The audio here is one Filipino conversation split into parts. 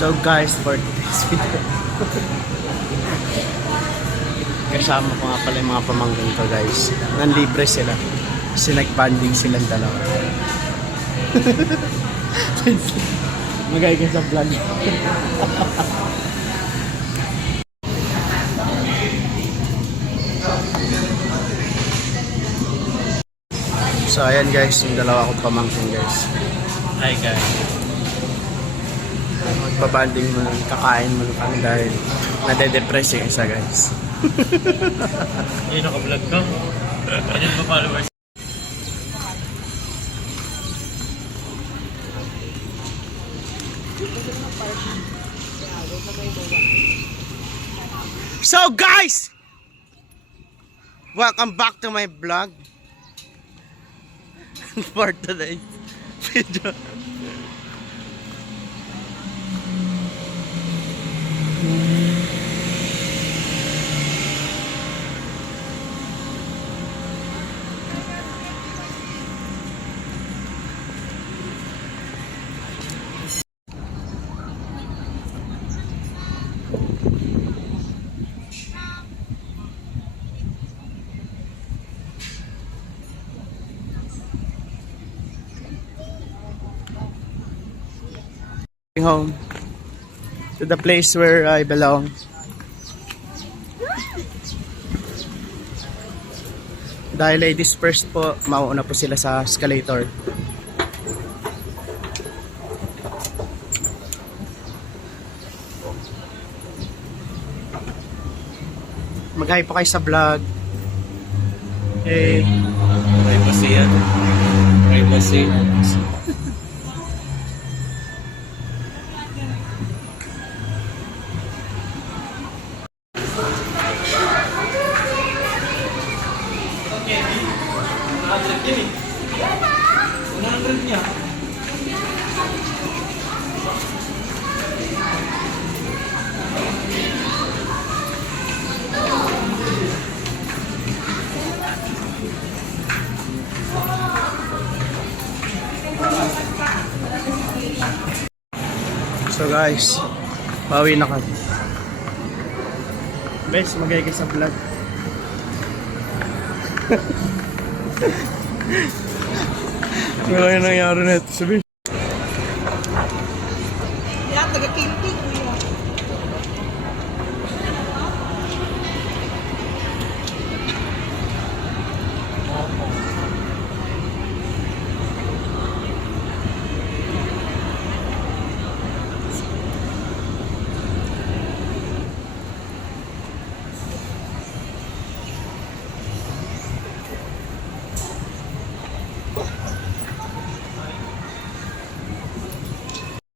So guys, for today's video, kasama ko nga pala yung mga pamangkin ko guys. Nanlibre sila. Kasi nag-banding silang dalawa. Magay ka sa vlog. So ayan guys, yung dalawa kong pamangkin guys. Hi guys. Magbabanding mo, kakain mo kami dahil nade-depress yung isa guys. Ayun, naka-vlog ka. Ayun ba followers? So guys, welcome back to my vlog. For today's video. Home to the place where I belong. Dahil ladies first po, mauuna po sila sa escalator. Mag-hi po kayo sa vlog. Hey. Privacy yan. Privacy. So guys, bawi na kami. Bes, magiging sa vlog. Wala yung nangyari na ito. Sabi. Yan, taga-kinting.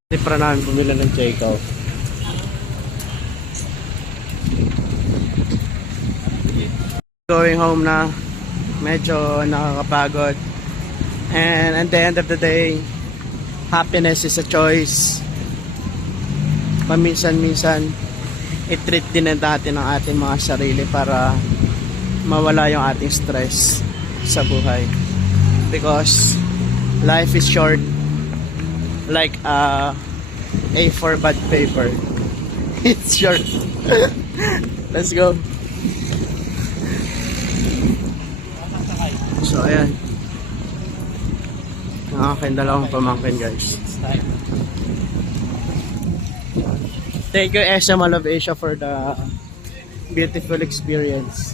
Hindi para namin bumila ng check-out. Going home na. Medyo nakakapagod. And at the end of the day, happiness is a choice. Paminsan-minsan, i-treat din natin ang ating mga sarili para mawala yung ating stress sa buhay. Because life is short. Like A4 bad paper. It's short. Let's go. So ayan, ang aking dalawang pamangkin guys. Thank you SM Mall of Asia for the beautiful experience.